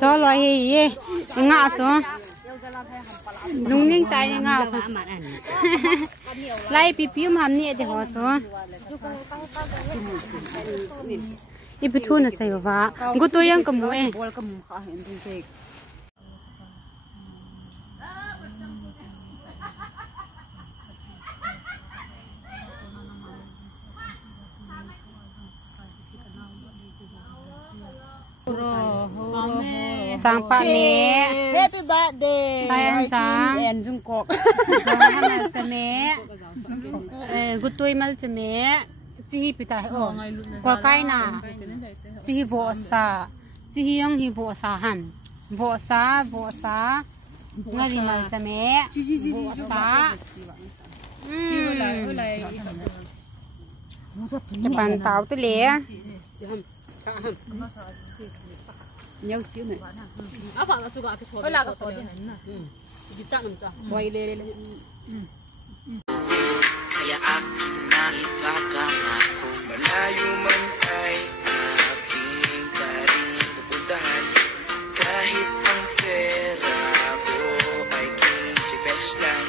số loài gì ngọ số nung ninh tay ngọ lại bị phim hàm nhẹ thì họ số ít bị thua nó say vào cô tôiยังcầm mũi sang pak me happy birthday sayang sang en jungkok hana seme gutoi mal seme chi pita o ko kai na chi vo sa chi yang hi vo sa han vo sa ngari mal seme vo sa pan tao te le nhau xíu này. Phải là cái số. Phải là cái số đi hẳn nè. Đi chắc làm sao? Quay lên. Kaya akin na ipapangako malayo man ay aking pa rin pupuntahan kahit ang pera ko ay 15 pesos lang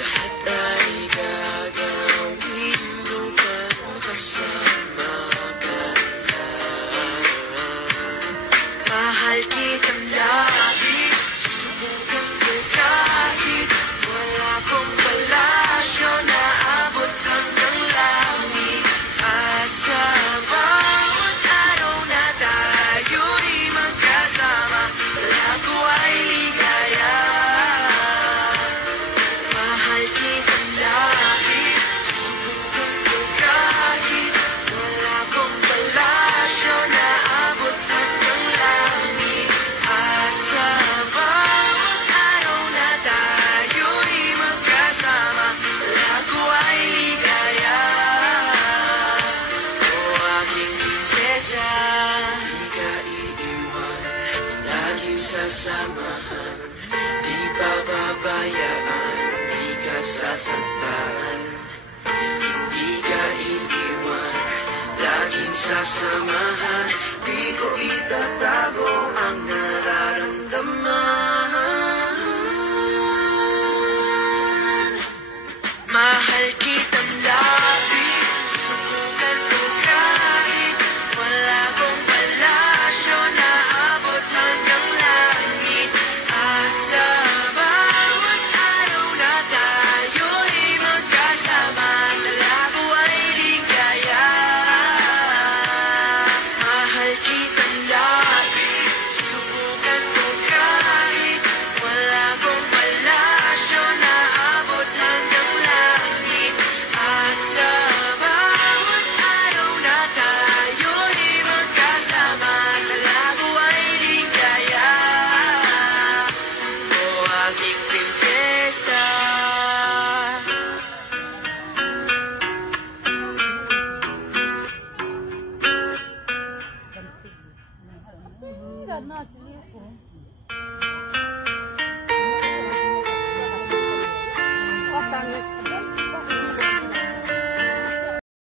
lahat ay gagawin upang makasama ka na mahal kitang labis susubukan ko kahit wala kong palasyo na abot hanggang langit at sa bawat araw na tayo'y magkasama lago ay ligaya mahal kitang labis susubukan ko kahit wala kong palasyo na abot hanggang langit at sa bawat araw na tayo'y magkasama lago ay ligaya o aking prinsesa di ka iiwan laging sasamahan di pababayaan di ka sasaktan hindi ka iiwan laging sasamahan di ko itatago ang nararamdaman mahal kitang labis susubukan ko kahit wala kong palasyo na abot hanggang langit at sa bawat araw na tayo'y magkasama lago ay ligaya mahal kitang labis susubukan ko kahit wala kong palasyo na abot hanggang langit at sa bawat araw na tayo'y magkasama lago ay ligaya o aking prinsesa